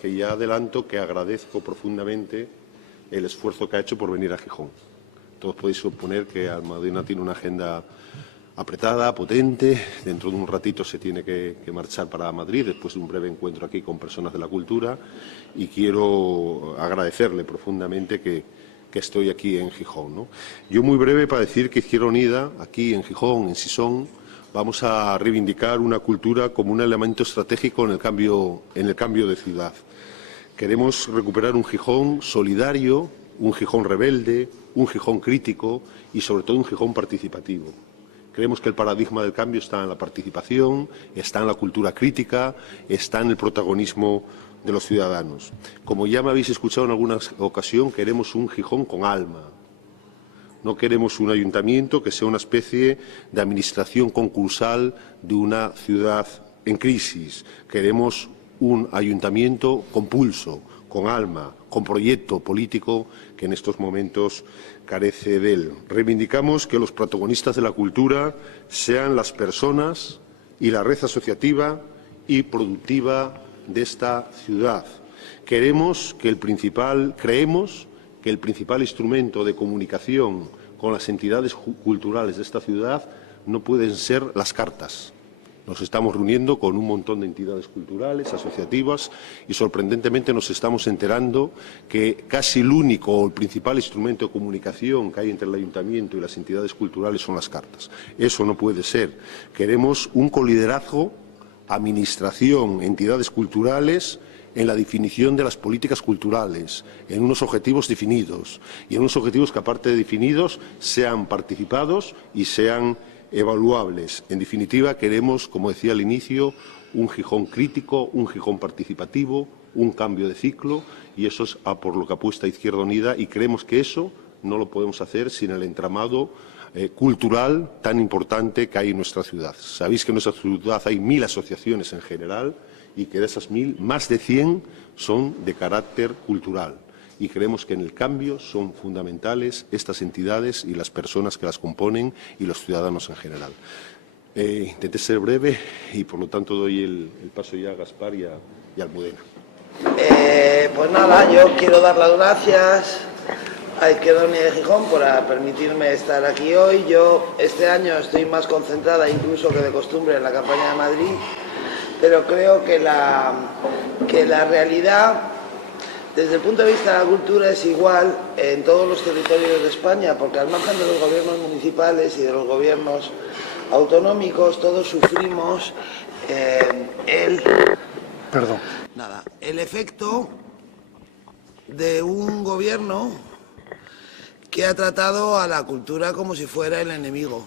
que ya adelanto que agradezco profundamente el esfuerzo que ha hecho por venir a Gijón. Todos podéis suponer que Almudena tiene una agenda apretada, potente. Dentro de un ratito se tiene que marchar para Madrid, después de un breve encuentro aquí con personas de la cultura, y quiero agradecerle profundamente que estoy aquí en Gijón, ¿no? Yo muy breve para decir que Izquierda Unida, aquí en Gijón, en Sisón, vamos a reivindicar una cultura como un elemento estratégico en el cambio de ciudad. Queremos recuperar un Gijón solidario, un Gijón rebelde, un Gijón crítico y, sobre todo, un Gijón participativo. Creemos que el paradigma del cambio está en la participación, está en la cultura crítica, está en el protagonismo de los ciudadanos. Como ya me habéis escuchado en alguna ocasión, queremos un Gijón con alma. No queremos un ayuntamiento que sea una especie de administración concursal de una ciudad en crisis. Queremos un ayuntamiento con pulso, con alma, con proyecto político que en estos momentos carece de él. Reivindicamos que los protagonistas de la cultura sean las personas y la red asociativa y productiva de esta ciudad. Creemos que el principal instrumento de comunicación con las entidades culturales de esta ciudad no pueden ser las cartas. Nos estamos reuniendo con un montón de entidades culturales, asociativas, y sorprendentemente nos estamos enterando que casi el único o el principal instrumento de comunicación que hay entre el ayuntamiento y las entidades culturales son las cartas. Eso no puede ser. Queremos un coliderazgo, administración, entidades culturales, en la definición de las políticas culturales, en unos objetivos definidos, y en unos objetivos que, aparte de definidos, sean participados y sean evaluables. En definitiva, queremos, como decía al inicio, un Gijón crítico, un Gijón participativo, un cambio de ciclo, y eso es por lo que apuesta Izquierda Unida, y creemos que eso no lo podemos hacer sin el entramado cultural tan importante que hay en nuestra ciudad. Sabéis que en nuestra ciudad hay 1000 asociaciones en general, y que de esas 1000, más de 100 son de carácter cultural. Y creemos que en el cambio son fundamentales estas entidades y las personas que las componen y los ciudadanos en general. Intenté ser breve y, por lo tanto, doy el paso ya a Gaspar y a Almudena. Pues nada, yo quiero dar las gracias a Izquierda Unida de Gijón por permitirme estar aquí hoy. Yo este año estoy más concentrada incluso que de costumbre en la campaña de Madrid, pero creo que la realidad desde el punto de vista de la cultura es igual en todos los territorios de España, porque al margen de los gobiernos municipales y de los gobiernos autonómicos, todos sufrimos el efecto de un gobierno que ha tratado a la cultura como si fuera el enemigo.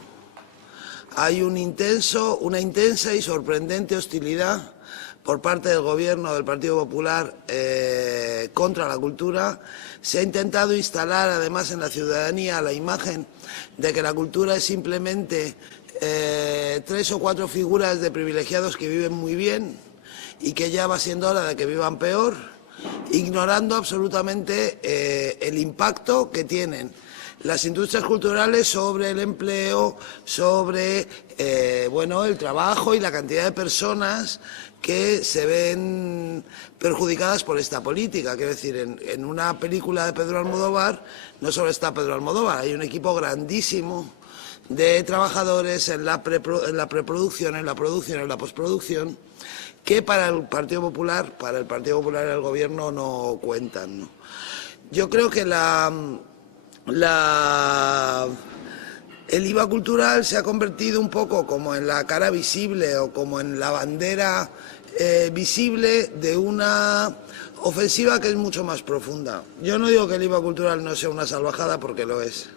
Hay una intensa y sorprendente hostilidad por parte del Gobierno del Partido Popular contra la cultura. Se ha intentado instalar, además, en la ciudadanía la imagen de que la cultura es simplemente 3 o 4 figuras de privilegiados que viven muy bien y que ya va siendo hora de que vivan peor, ignorando absolutamente el impacto que tienen las industrias culturales sobre el empleo, sobre el trabajo y la cantidad de personas que se ven perjudicadas por esta política. Quiero decir, en una película de Pedro Almodóvar no solo está Pedro Almodóvar, hay un equipo grandísimo de trabajadores en la preproducción, en la producción, en la postproducción, que para el Partido Popular y el Gobierno no cuentan, ¿no? Yo creo que el IVA cultural se ha convertido un poco como en la cara visible o como en la bandera visible de una ofensiva que es mucho más profunda. Yo no digo que el IVA cultural no sea una salvajada, porque lo es.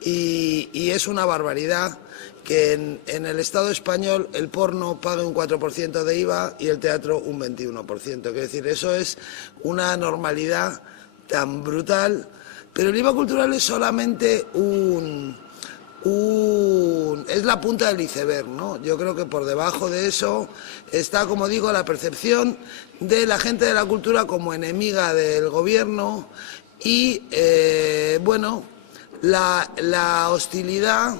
Y es una barbaridad que en el Estado español el porno pague un 4% de IVA y el teatro un 21%. Quiero decir, eso es una normalidad tan brutal. Pero el IVA cultural es solamente es la punta del iceberg, ¿no? Yo creo que por debajo de eso está, como digo, la percepción de la gente de la cultura como enemiga del gobierno y, la hostilidad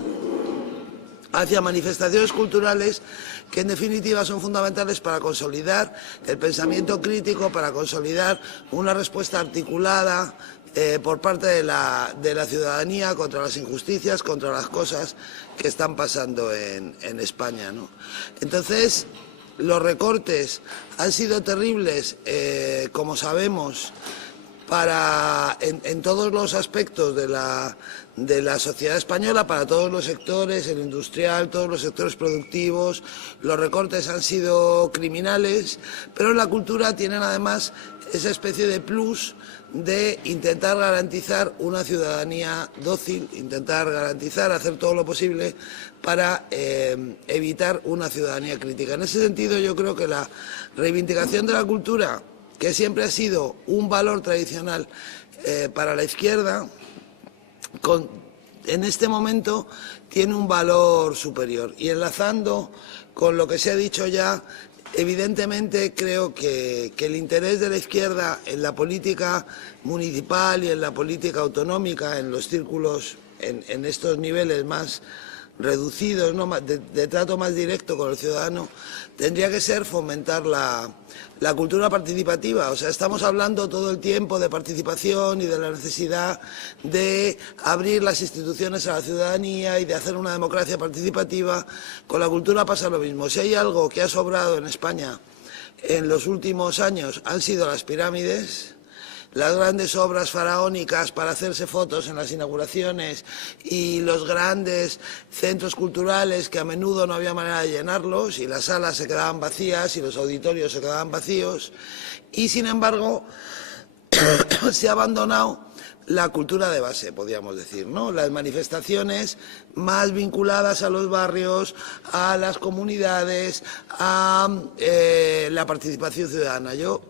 hacia manifestaciones culturales que en definitiva son fundamentales para consolidar el pensamiento crítico, para consolidar una respuesta articulada por parte de la ciudadanía contra las injusticias, contra las cosas que están pasando en España, ¿no? Entonces, los recortes han sido terribles, como sabemos, en todos los aspectos de la sociedad española, para todos los sectores, el industrial, todos los sectores productivos. Los recortes han sido criminales, pero en la cultura tienen además esa especie de plus de intentar garantizar una ciudadanía dócil, intentar garantizar, hacer todo lo posible para evitar una ciudadanía crítica. En ese sentido, yo creo que la reivindicación de la cultura, que siempre ha sido un valor tradicional para la izquierda, en este momento tiene un valor superior. Y enlazando con lo que se ha dicho ya, evidentemente creo que el interés de la izquierda en la política municipal y en la política autonómica, en los círculos, en estos niveles más reducidos, ¿no?, de trato más directo con el ciudadano, tendría que ser fomentar la cultura participativa. O sea, estamos hablando todo el tiempo de participación y de la necesidad de abrir las instituciones a la ciudadanía y de hacer una democracia participativa. Con la cultura pasa lo mismo. Si hay algo que ha sobrado en España en los últimos años, han sido las pirámides, las grandes obras faraónicas para hacerse fotos en las inauguraciones y los grandes centros culturales que a menudo no había manera de llenarlos y las salas se quedaban vacías y los auditorios se quedaban vacíos, y sin embargo se ha abandonado la cultura de base, podríamos decir, ¿no? Las manifestaciones más vinculadas a los barrios, a las comunidades, a la participación ciudadana. Yo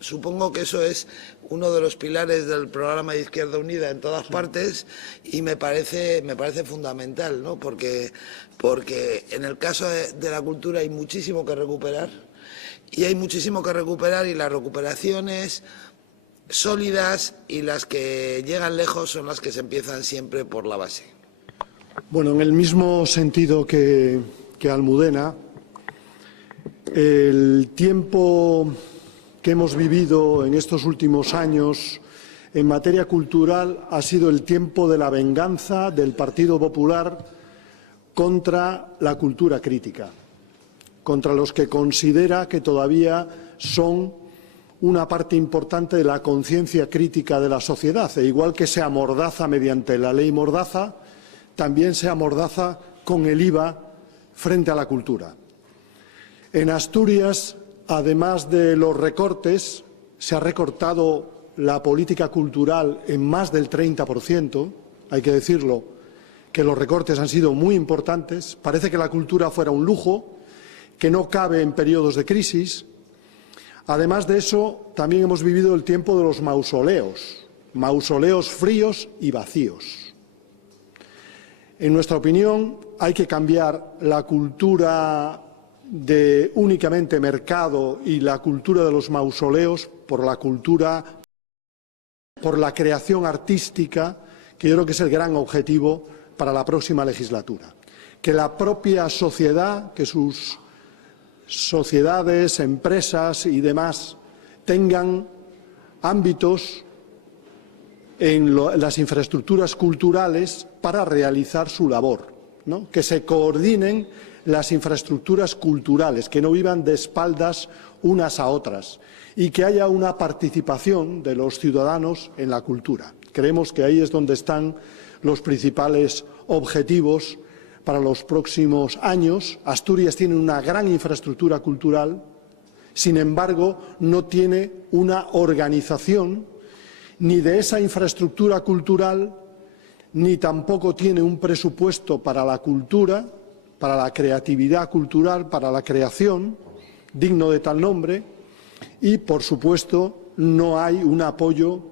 supongo que eso es uno de los pilares del programa de Izquierda Unida en todas partes, y me parece fundamental, ¿no? Porque en el caso de la cultura hay muchísimo que recuperar, y las recuperaciones sólidas y las que llegan lejos son las que se empiezan siempre por la base. Bueno, en el mismo sentido que Almudena, el tiempo que hemos vivido en estos últimos años en materia cultural ha sido el tiempo de la venganza del Partido Popular contra la cultura crítica, contra los que considera que todavía son una parte importante de la conciencia crítica de la sociedad. E igual que se amordaza mediante la ley Mordaza, también se amordaza con el IVA frente a la cultura. En Asturias, además de los recortes, se ha recortado la política cultural en más del 30%. Hay que decirlo, que los recortes han sido muy importantes. Parece que la cultura fuera un lujo, que no cabe en periodos de crisis. Además de eso, también hemos vivido el tiempo de los mausoleos fríos y vacíos. En nuestra opinión, hay que cambiar la cultura de únicamente mercado y la cultura de los mausoleos por la creación artística, que yo creo que es el gran objetivo para la próxima legislatura. Que la propia sociedad, que sus sociedades, empresas y demás tengan ámbitos en las infraestructuras culturales para realizar su labor, ¿no? Que se coordinen las infraestructuras culturales, que no vivan de espaldas unas a otras, y que haya una participación de los ciudadanos en la cultura. Creemos que ahí es donde están los principales objetivos para los próximos años. Asturias tiene una gran infraestructura cultural, sin embargo, no tiene una organización ni de esa infraestructura cultural, ni tampoco tiene un presupuesto para la cultura, para la creatividad cultural, para la creación, digno de tal nombre, y, por supuesto, no hay un apoyo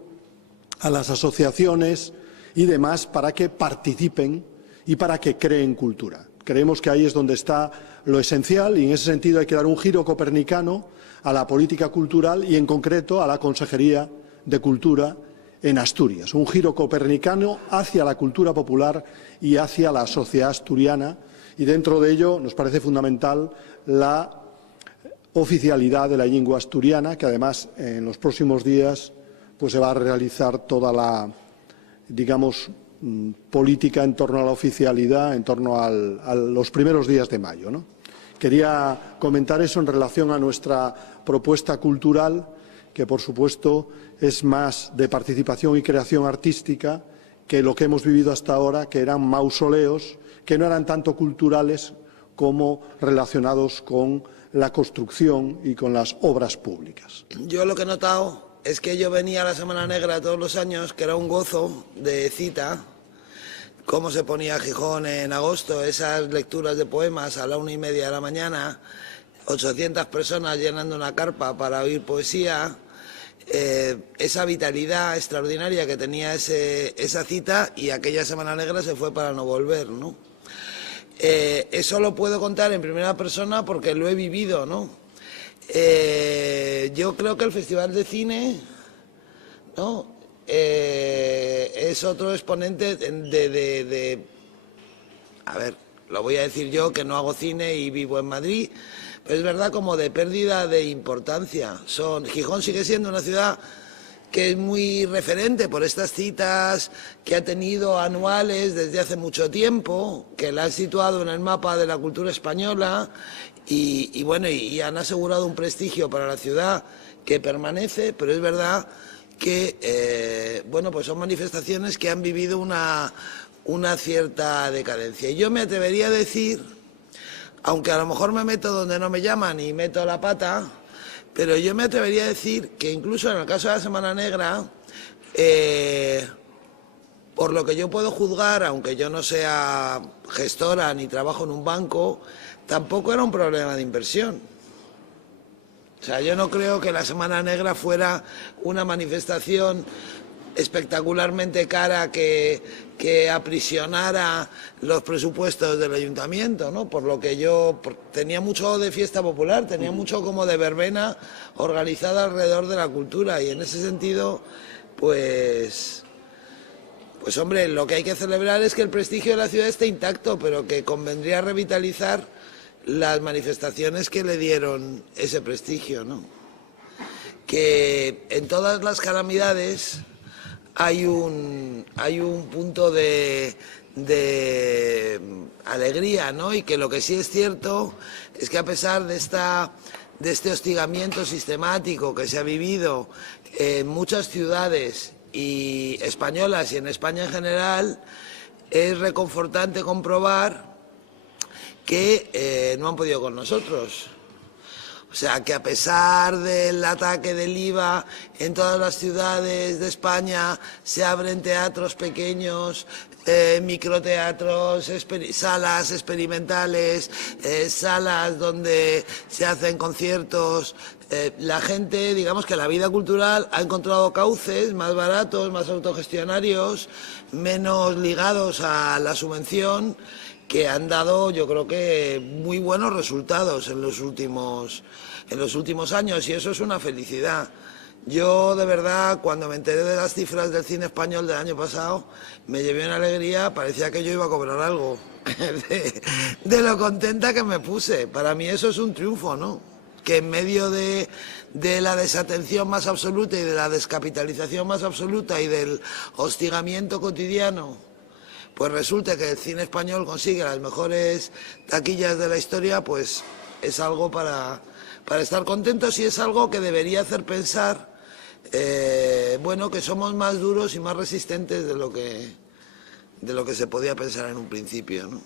a las asociaciones y demás para que participen y para que creen cultura. Creemos que ahí es donde está lo esencial, y en ese sentido hay que dar un giro copernicano a la política cultural y, en concreto, a la Consejería de Cultura en Asturias. Un giro copernicano hacia la cultura popular y hacia la sociedad asturiana, Y dentro de ello nos parece fundamental la oficialidad de la lengua asturiana, que además en los próximos días pues se va a realizar toda la, digamos, política en torno a la oficialidad, en torno a los primeros días de mayo, ¿no? Quería comentar eso en relación a nuestra propuesta cultural, que por supuesto es más de participación y creación artística que lo que hemos vivido hasta ahora, que eran mausoleos, que no eran tanto culturales como relacionados con la construcción y con las obras públicas. Yo lo que he notado es que yo venía a la Semana Negra todos los años, que era un gozo de cita, cómo se ponía Gijón en agosto, esas lecturas de poemas a la 1:30 de la mañana, 800 personas llenando una carpa para oír poesía, esa vitalidad extraordinaria que tenía esa cita, y aquella Semana Negra se fue para no volver, ¿no? Eso lo puedo contar en primera persona porque lo he vivido, ¿no? Yo creo que el Festival de Cine, ¿no?, es otro exponente a ver, lo voy a decir yo, que no hago cine y vivo en Madrid, pero es verdad, como de pérdida de importancia. Gijón sigue siendo una ciudad que es muy referente por estas citas que ha tenido anuales desde hace mucho tiempo, que la han situado en el mapa de la cultura española y bueno, y han asegurado un prestigio para la ciudad que permanece, pero es verdad que bueno, pues son manifestaciones que han vivido una cierta decadencia. Y yo me atrevería a decir, aunque a lo mejor me meto donde no me llaman y meto la pata, pero yo me atrevería a decir que incluso en el caso de la Semana Negra, por lo que yo puedo juzgar, aunque yo no sea gestora ni trabajo en un banco, tampoco era un problema de inversión. O sea, yo no creo que la Semana Negra fuera una manifestación espectacularmente cara que aprisionara los presupuestos del ayuntamiento, ¿no? Por lo que yo tenía mucho de fiesta popular, tenía mucho como de verbena organizada alrededor de la cultura, y en ese sentido, pues hombre, lo que hay que celebrar es que el prestigio de la ciudad esté intacto, pero que convendría revitalizar las manifestaciones que le dieron ese prestigio, ¿no? Que en todas las calamidades hay un punto de alegría, ¿no? Y que lo que sí es cierto es que a pesar de este hostigamiento sistemático que se ha vivido en muchas ciudades y españolas y en España en general, es reconfortante comprobar que no han podido con nosotros. O sea, que a pesar del ataque del IVA, en todas las ciudades de España se abren teatros pequeños, microteatros, salas experimentales, salas donde se hacen conciertos. La gente, digamos que la vida cultural ha encontrado cauces más baratos, más autogestionarios, menos ligados a la subvención, que han dado, yo creo que, muy buenos resultados en los últimos años, y eso es una felicidad. Yo, de verdad, cuando me enteré de las cifras del cine español del año pasado, me llevé una alegría, parecía que yo iba a cobrar algo de lo contenta que me puse. Para mí eso es un triunfo, ¿no? Que en medio de la desatención más absoluta y de la descapitalización más absoluta y del hostigamiento cotidiano, pues resulta que el cine español consigue las mejores taquillas de la historia, pues es algo para estar contentos, y es algo que debería hacer pensar, bueno, que somos más duros y más resistentes de lo que se podía pensar en un principio, ¿no?